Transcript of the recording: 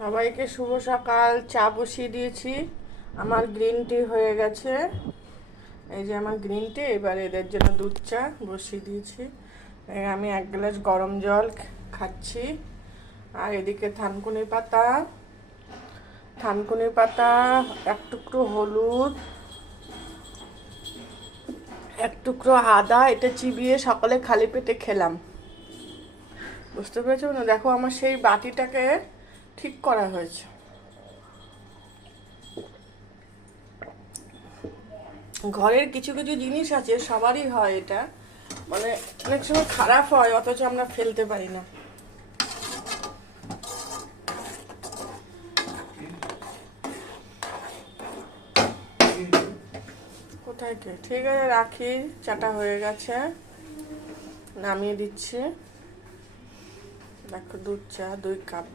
সবাইকে শুভ সকাল। চা বসিয়ে দিয়েছি, আমার গ্রিন টি হয়ে গেছে। এই যে আমার গ্রিন টি, এবার এদের জন্য দুধ চা বসিয়ে দিয়েছি। আমি 1 গ্লাস গরম জল খাচ্ছি। আর এদিকে থানকুনি পাতা, এক টুকরো হলুদ, এক টুকরো আদা, এটা চিবিয়ে সকালে খালি পেটে খেলাম। বুঝতে পেরেছো না? দেখো আমার সেই বাটিটাকে ঠিক করা হয়েছে। ঘরের কিছু কিছু জিনিস আছে, সবারই হয় এটা, মানে অনেক সময় খারাপ হয় অথচ আমরা ফেলতে পারি না। কোথায় কে? ঠিক আছে, রাখি। চাটা হয়ে গেছে, নামিয়ে দিচ্ছি। দেখো দুধ চা 2 কাপ।